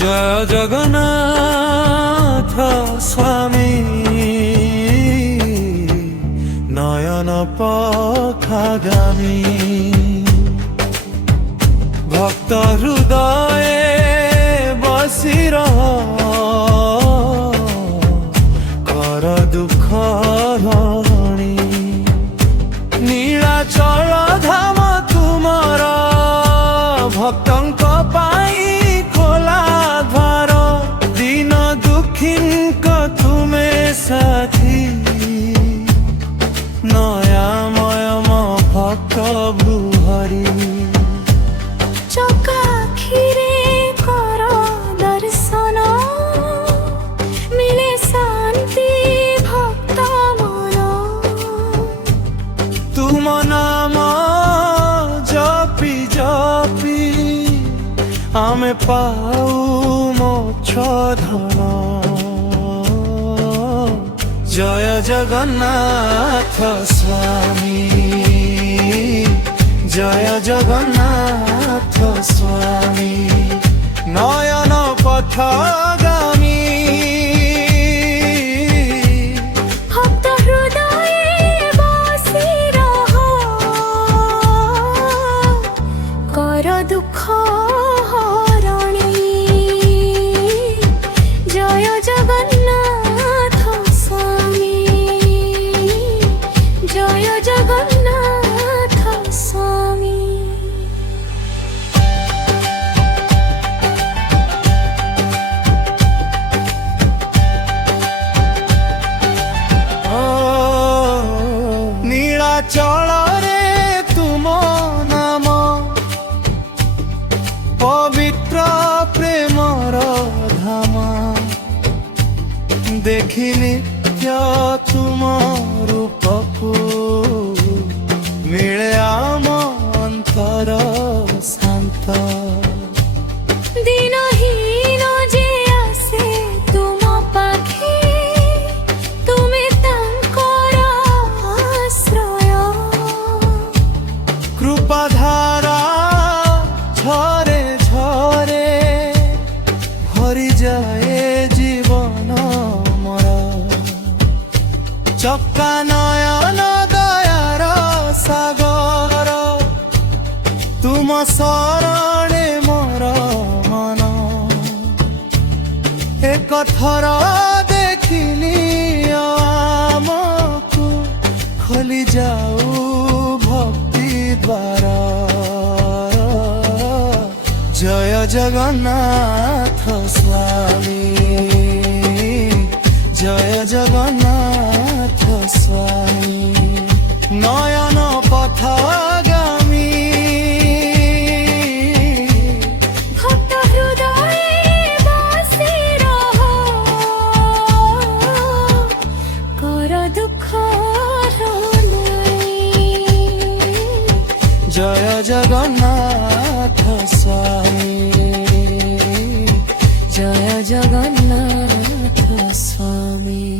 জয় জগন্নাথ স্বামী নয়ন পখাগামী ভক্ত হৃদয়ে বসি রহ কর দুঃখ হরণী নীলাচল ধাম তুমর ভক্তଙ୍କ পাই খোলা দ্বার দিন দুঃখীଙ୍କ তুমে সাথী নয়াময় ভক্ত ভূহরি চকাখিরে কর দর্শন মিলে শান্তি ভক্ত মন তুম নাম জপি জপি আমি পাউ মোক্ষ ধন জয় জগন্নাথ স্বামী জয় জগন্নাথ স্বামী নয়ন পথগামী ভক্ত হৃদয়ে বসি রহ কর দুঃখ হরণী জয় জগন্নাথ স্বামী জয় জগন্নাথ স্বামী নীলাচଳରେ তুম নাম পবিত্র প্রেমর ধাম দেখি নিত্য তুম রূপকু মিଳେ ଆମ ଅନ୍ତର ଶାନ୍ତ দিনহীন যে আসে তুম পাখে তুমি তাঙ্কর আশ্রয় কৃপাধারা ঝরে ঝরে ভরি যায় জীবন মর চক্কা নয়ন দয়ার সাগর তুম শরণে মোর মন এক থর দেখিলি আমকু খোলি যাও ভক্তি দ্বার জয় জগন্নাথ স্বামী জয় জগন্নাথ স্বামী নয়ন পথগামী ভক্ত হৃদয়ে বসি রহ কর দুঃখ হরণী জয় জগন্নাথ স্বামী জয় জগন্নাথ স্বামী।